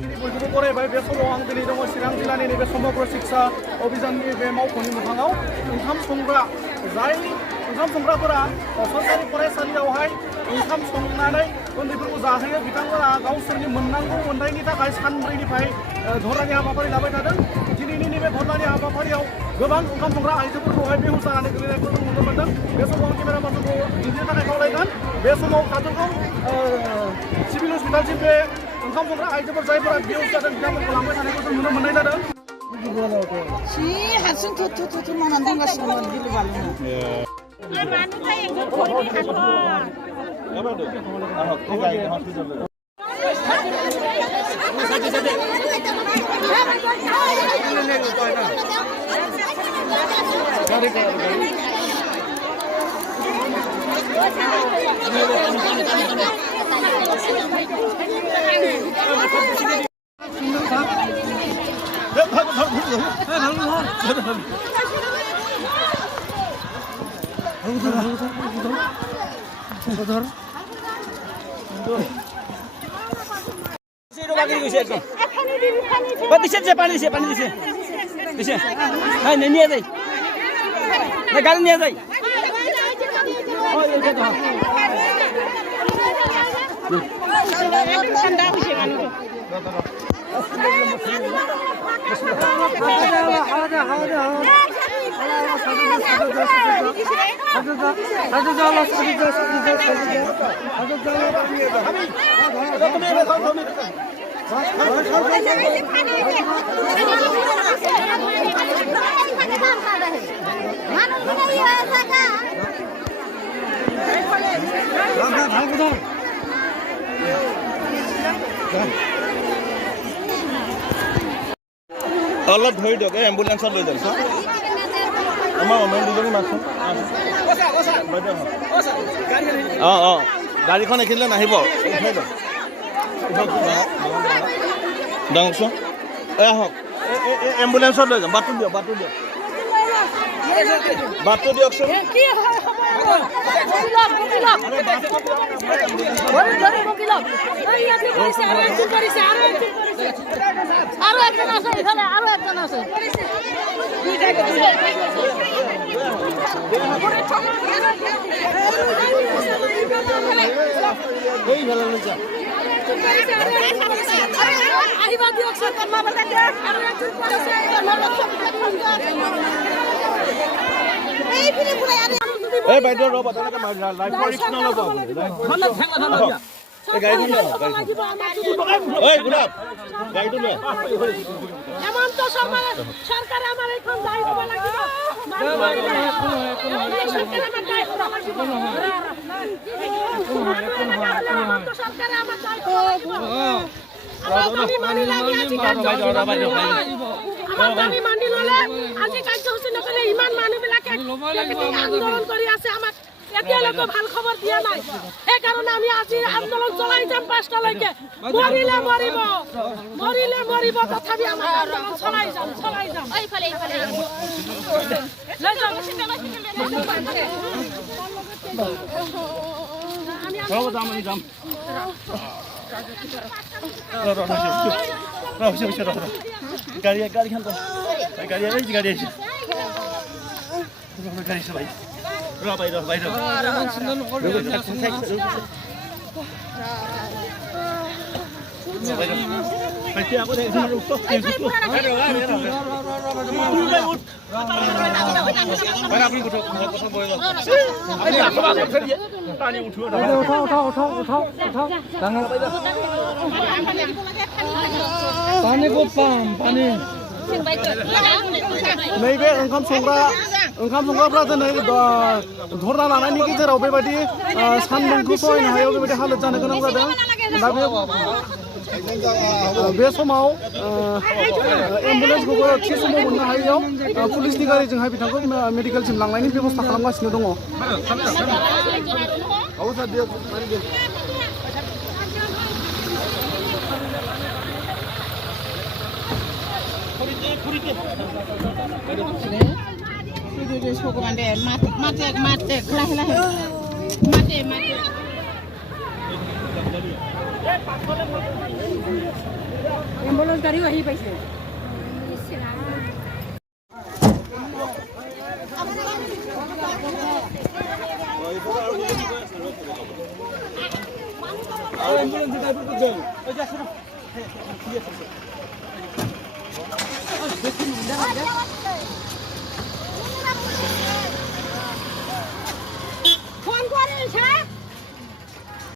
बयखौबो बरायबाय बे समाव आं दिनै दङ चिरां जिल्लानि नैबे समग्र शिक्षा अभियाननि बे मावख'नि मोखाङाव ओंखाम संग्रा जाय ओंखाम संग्राफोरा सरकारि फरायसालियावहाय ओंखाम संनानै उन्दैफोरखौ जाहोयो बिथांमोना गावसोरनि मोननांगौ मोनथायनि थाखाय सानब्रैनिफ्राय धरनानि हाबाफारि लाबाय थादों दिनैनि नैबे धरनानि हाबाफारियाव गोबां ओंखाम संग्रा आइजोफोरखौहाय बेहुस जानानै गोलैनायखौ जों नुनो मोनदों बे समाव आं केमेरामानफोरखौ दिन्थिनो थाखाय खावलायगोन बे समाव काजलगाव सिभिल हस्पिटालसिम बे ओंखाम संग्रा आइजोफोर जायफोरा बेहुस जादों बिथांमोनखौ लांबाय थानायखौ जों नुनो मोननाय जादों हारसिं थुथु मावनानै दंगासिनोमोन गिलु बालुनो पानी दिसे नहीं नहीं जाए नहीं गाड़ी नहीं जाए অলপ ধৰি দিয়ক এই এম্বুলেন্সত লৈ যাওক আমাৰ অমেন দুজনী মাছখন গাড়ীখন এইখিনিলৈ নাহিব উঠাই দিয়ক ডাঙৰচোন এই আহক এম্বুলেন্সত লৈ যাম বাটটো দিয়কচোন এই বাইদেউ ৰ'ব তেনেকৈ লাইফৰ ৰিস্ক নল'ব গাড়ীখন ঐ গুলাব গাড়ীটো লৈ হেমন্ত চৰকাৰে আমাৰ এইখন দায় হ'ব লাগিব আন্দোলন কৰি আছে আমাক এতিয়ালৈকে ভাল খবৰ দিয়া নাই সেইকাৰণে আমি আজি আন্দোলন চলাই যাম 5টালৈকে মৰিলে মৰিব তথাপি আমাৰ আন্দোলন চলাই যাম এইফালে লৈ যাম আমি যাম গাড়ীখন গাড়ী সবাই বাইরে नैबे ओंखाम संग्राफ्रा दिनै धरना लानायनि गेजेराव बेबायदि सानदुंखौ सहायनो हायाव बेबायदि हालोद जानो गोनां जादों दा बे समाव एम्बुलेन्सखौबो थि समाव मोननो हायैयाव पुलिसनि गारिजोंहाय बिथांखौ मेडिकेलसिम लांनायनि बेबस्था खालामगासिनो दङ Sokongan deh, mate, kelah. Mate. গাড়ীও আহি পাইছে এম্বুলেন্স